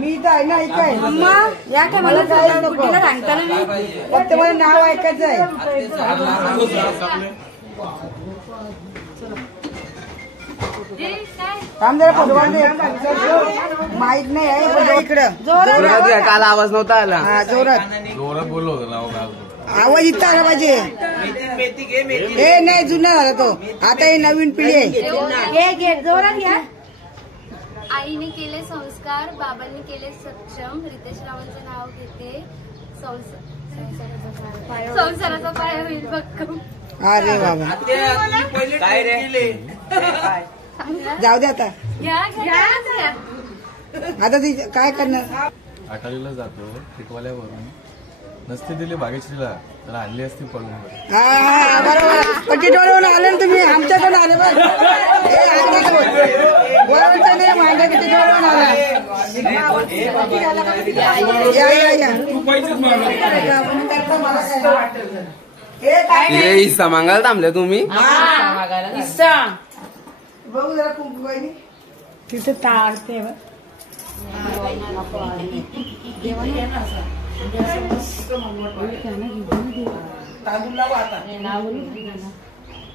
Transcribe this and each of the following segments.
मी तर ना ऐकाय अम्मा या काय मला कुठेला सांगता ना मी फक्त मला नाव ऐकायचं आहे. काम जरा पटवून दे माहित नाही आहे इकडं जोरात काल आवाज नव्हता आला. हा जोरात बोललो होतो आवाज इथं आला पाहिजे. हे नाही जुना झाला तो आता ही नवीन पिढी आहे. जोरात घ्या. आईने केले संस्कार बाबांनी केले सक्षम रितेश रावांचं नाव घेते संसाराचा पाया होईल भक्कम. अरे बाबा काय रे जाऊ दे आता आता ती काय करणार. आटालीला जातो टिकवाल्यावरून नसती दिली भाग्यश्रीला तर आणली असती पळून. हा बरोबर पण टिटवाल्यावरून आले ना तुम्ही आमच्याकडून आले बरोबर नाही माझ्या टिटवाल्यावरून आला. हिस्सा मागायला थांबल्या तुम्ही. बघू जरा कुंकू बाई तिथे तारते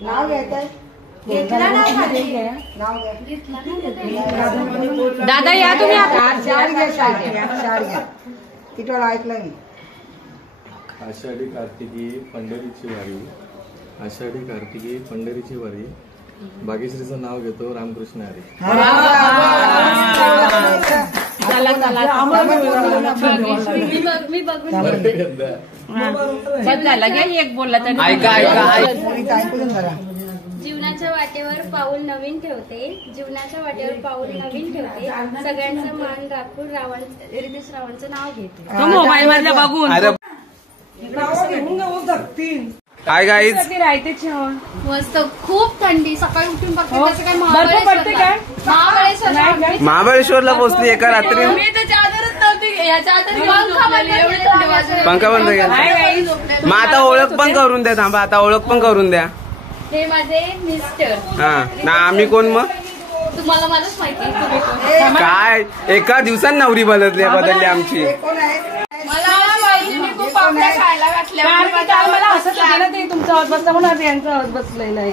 नाव घ्यायचंय दादा या तुम्ही शाळ घ्या टिटवाळा ऐकलं मी. आषाढी कार्तिकी पंढरीची वारी आषाढी कार्तिकी पंढरीची वारी भाग्यश्रीचं नाव घेतो रामकृष्ण हरी. एक बोलला तर जीवनाच्या वाटेवर पाऊल नवीन ठेवते जीवनाच्या वाटेवर पाऊल नवीन ठेवते सगळ्यांचं मान राखून रितेश रावांचं नाव घेते. मोबाईल मधल्या बघून काय गाईज मस्त खूप थंडी सकाळी उठून बघते महाबळेश्वरला पोहोचली एका रात्री. पंखा बंद केला. मग आता ओळख पण करून द्या. थांबा आता ओळख पण करून द्या. हे माझे मिस्टर. हा ना आम्ही कोण मग तुम्हाला मलाच माहिती काय एका दिवसात नवरी बदलली आमची. खायला घातल्या मला असंच ना ते तुमचा हात बसला म्हणून यांचा हात बसलेला आहे.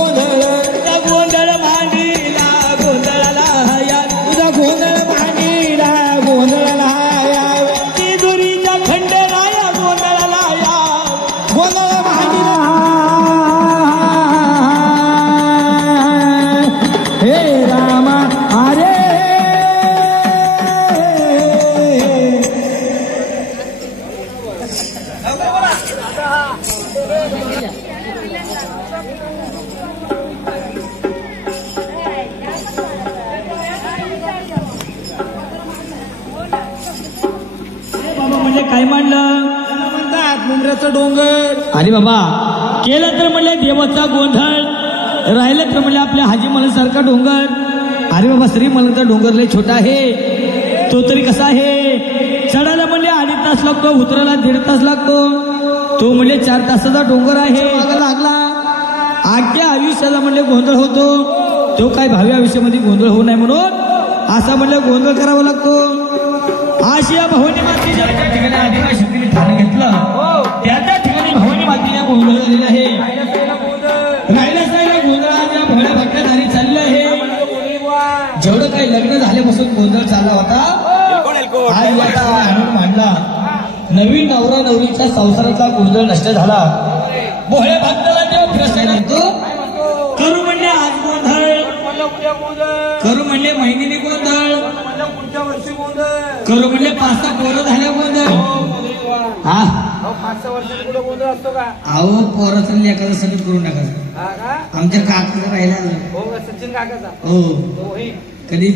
गोंधळ तुझा गोंधळ मांडीला गोंधळाला या तुझा गोंधळ मांडीला गोंधळाला या तिजुरीच्या खंडेला या गोंधळाला या गोंधळ मांडीला हे रामा अरे बाबा म्हणजे काय मांडलं म्हणतात मुंबऱ्याचं डोंगर. अरे बाबा केलं तर म्हणले देवाचा गोंधळ राहिलं तर म्हणले आपल्या हाजी मलसारखा डोंगर. अरे बाबा श्री मलचा डोंगर लय छोटा आहे तो तरी कसा आहे चढायला म्हणले 2.5 तास लागतो उतरायला 1.5 तास लागतो तो म्हणले 4 तासाचा डोंगर आहे. लागला आजच्या आयुष्याला म्हणले गोंधळ होतो तो काय भावी आयुष्यामध्ये गोंधळ होऊ नये म्हणून असा म्हणले गोंधळ करावा लागतो. आशिया भवानी मातेच्या ज्या ठिकाणी आदिवासी शक्तीने ठाण घेतलं त्या ठिकाणी भवानी मातेला गोंधळ झालेला आहे. राहिला सायला गोंधळाच्या भोळ्या भक्ताधारी चाललं आहे. जेवढं काही लग्न झाल्यापासून गोंधळ चालला होता आज याचा आणून मांडला. नवीन नवरा नवरीच्या संसारातला गोंधळ नष्ट झाला. भोळ्या भक्ताला तेव्हा प्रश्न येतो करू म्हणले आज गोंधळ करू म्हणले महिन्याने गोंधळ करू म्हणले 5-6 पोरं झाल्या गोंधळ. हा 5-6 वर्षाचा कुठं गोंधळ असतो का? अहो पोराचं लेखाचं सगळं करून टाकायचं. आमच्या काकाचा राहिला हो सचिन काकाचा. हो कधी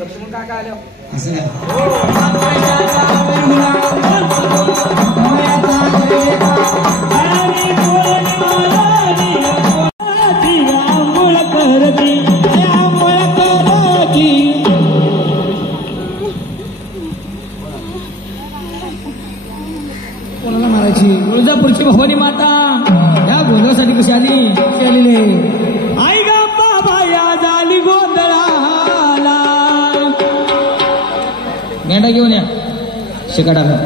लक्ष्मण काका आल्या असं कोणाला मारायची तुळजापूरची भवानी माता या गोंधळासाठी कशी आलेली आई गा बाबा या झाली गोंधळाला. मेंढा घेऊन या शिकाडाला.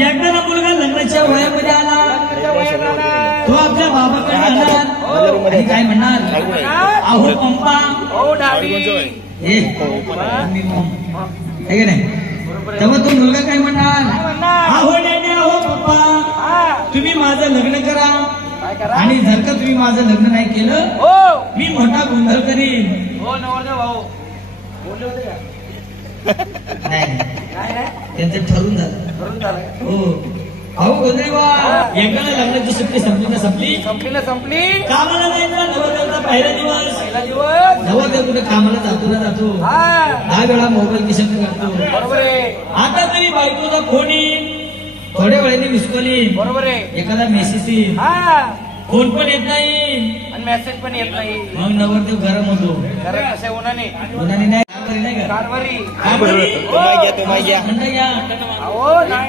एकदा मुलगा लग्नाच्या वयामध्ये आला तो आपल्या बाबाकडे आला आणि काय म्हणणार अहो पंपा हे नाही तेव्हा तो मुलगा काय म्हणणार अहो नाही अहो पप्पा तुम्ही माझं लग्न करा आणि जर का तुम्ही माझं लग्न नाही केलं मी मोठा गोंधळ करीन. हो नवरदेव भाऊ बोलले होते का? नाही त्यांचं ठरून झालं. हो अहो गोंधळीवा एकाला लग्नाची सुट्टी संपली कामाला जायचं नवरदेवाचा पहिला दिवस नवरदेव कुठे कामाला जातो 10 वेळा मोबाईल खिशात करतो. बरोबर आहे. आता तरी बायकोचा फोन येईल थोड्या वेळाने मिस कॉल येईल. बरोबर आहे. एखादा मेसेज येईल फोन पण येत नाही आणि मेसेज पण येत नाही. मग नवरदेव गरम होतो. गरम कशा उन्हाने नाही का कारभारी थंड घ्या. हो नाही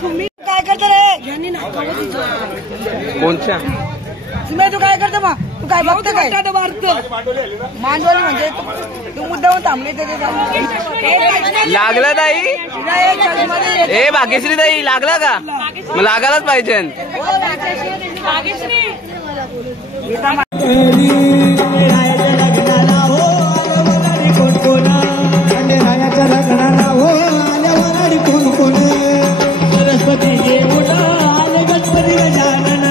तुम्ही काय करता रे? कोणत्या तुम्ही तू काय करतो मग? तू काय बघतो काय? मांडवली म्हणजे तू मुद्दाहून थांबले ते लागला ताई? ए भाग्यश्री ताई लागला का? मग लागायलाच पाहिजे. सरस्वती घेऊन आले गणपती गजानन,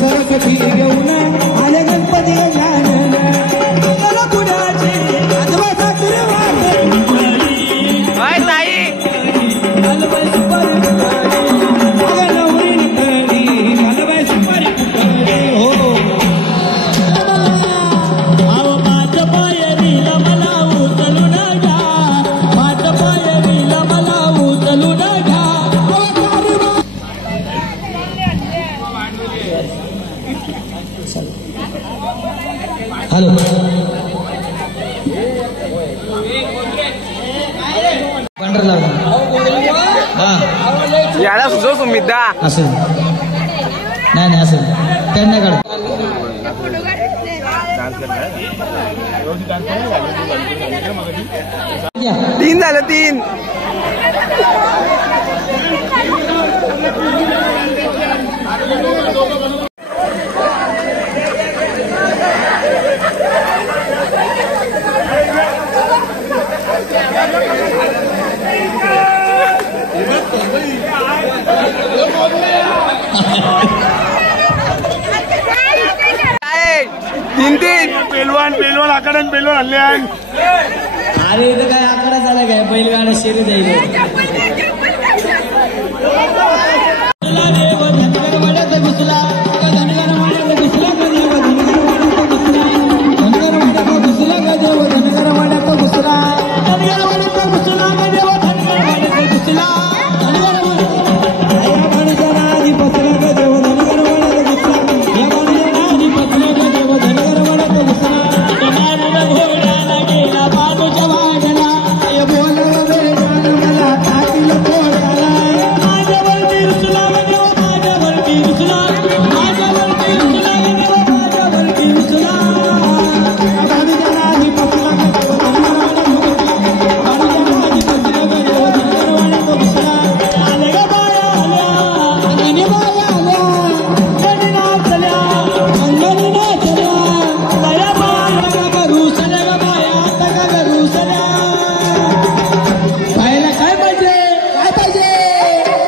सरस्वती घेऊन आले गणपती गजानन, कुणाचे हॅलो पंढर लावला याला सुचव तुम्ही दा असेल नाही असेल त्यांना काढ 3 झालं 3. पेलवान आकडे पेलवान हल्ले अरे इथं काय आकडा झाला काय बैलगाडा शेरी जाईल घुसला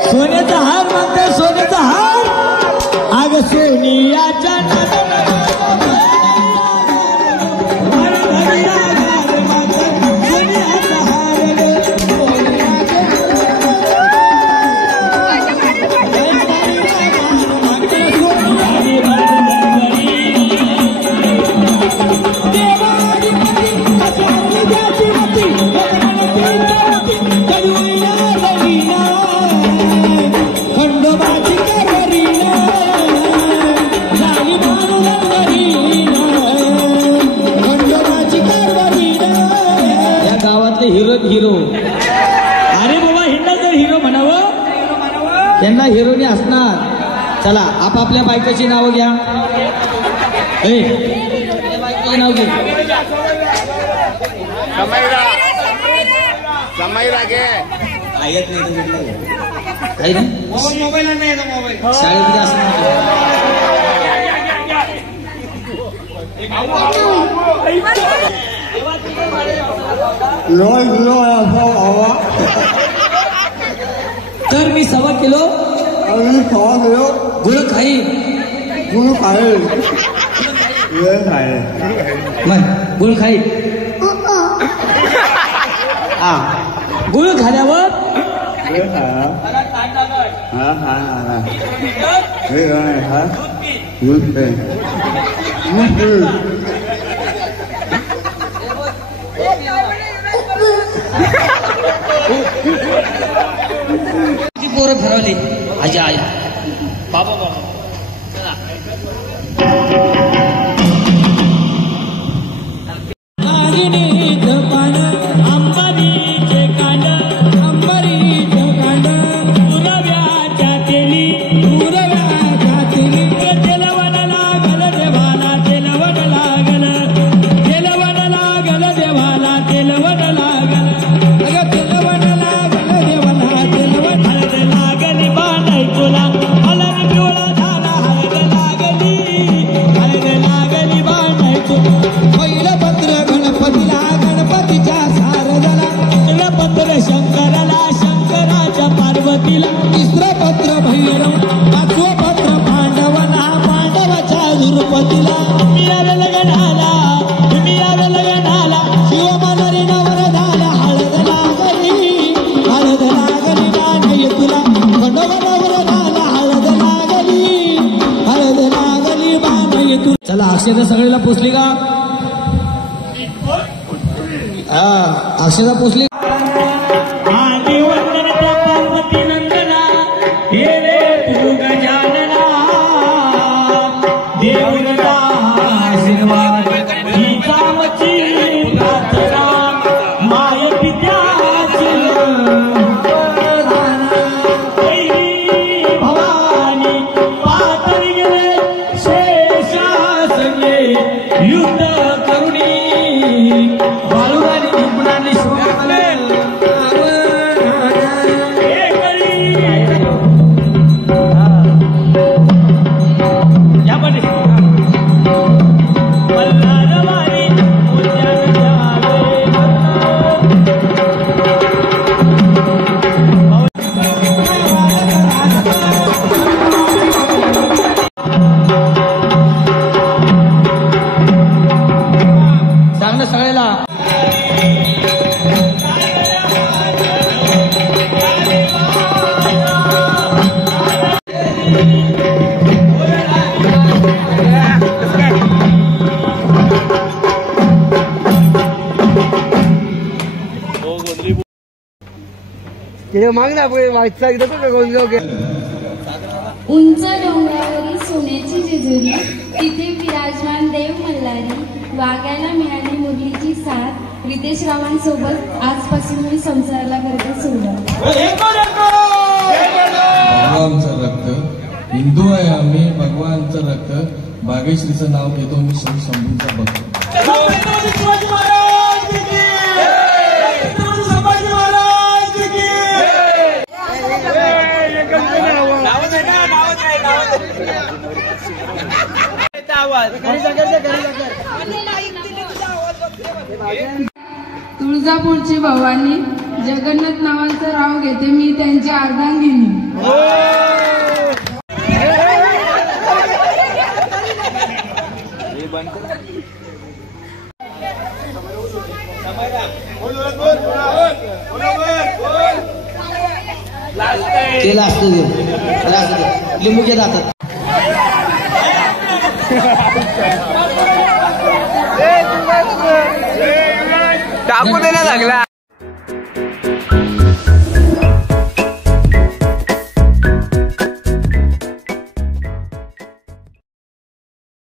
सोन्याचा हार म्हणते सोन्याचा हार अग सोनियाच्या हिरो अरे बाबा हिंडा जर हिरो म्हणावं त्यांना हिरोनी असणार. चला आपापल्या बायकाची नावं घ्या. बायकाची नाव घे. समयरा घे. ऐकत नाही मोबाईल शाळेमध्ये असणार. तर मी 1.25 किलो गुळ खाईन. गुळ खाईन. गुळ खाल्यावर पोरं फिरवली आजी आई बाबा पान अंबानीचे कान पत्र शंकराला शंकराच्या पार्वतीला तिसरं पत्र भैरव 5वं पत्र पांडवाला पांडवाच्या दुर्पतीला दुनियाला लगनाला शिव मानरी नवरदाला हळद लागली नानय तुला खंडोबावर झाला हळद लागली बानय तुला. चला अक्षता सगळ्याला पोचली का? अक्षता पोचली. आदी वंदन त्या पार्वती नंदना हे रे तू गजानना देवता आशीर्वाद ही कामची प्रार्थना माय पित्याची भवानी पातळी गेले शेषासने युद्ध करुणी बाळूराणी निपुणाने शोभले चांगलं सगळ्याला उंच डोंगरावरील सोन्याची जेजुरी तिथे विराजमान देव मल्हारी वागायला मिळाली मुरलीची साथ रितेश रावांसोबत आजपासून मी संसाराला करते सुरुवात. भगवानचं रक्त हिंदू आहे आम्ही भगवानचं रक्त बागेश्रीचं नाव घेतो मी श्री शंभूचा भक्त. तुळजापूरची भवानी जगन्नाथ नावाचं राव घेते मी त्यांची अर्धांगिनी. केला असतो लिंबू घे जातात. टाकू देण्यात लागला.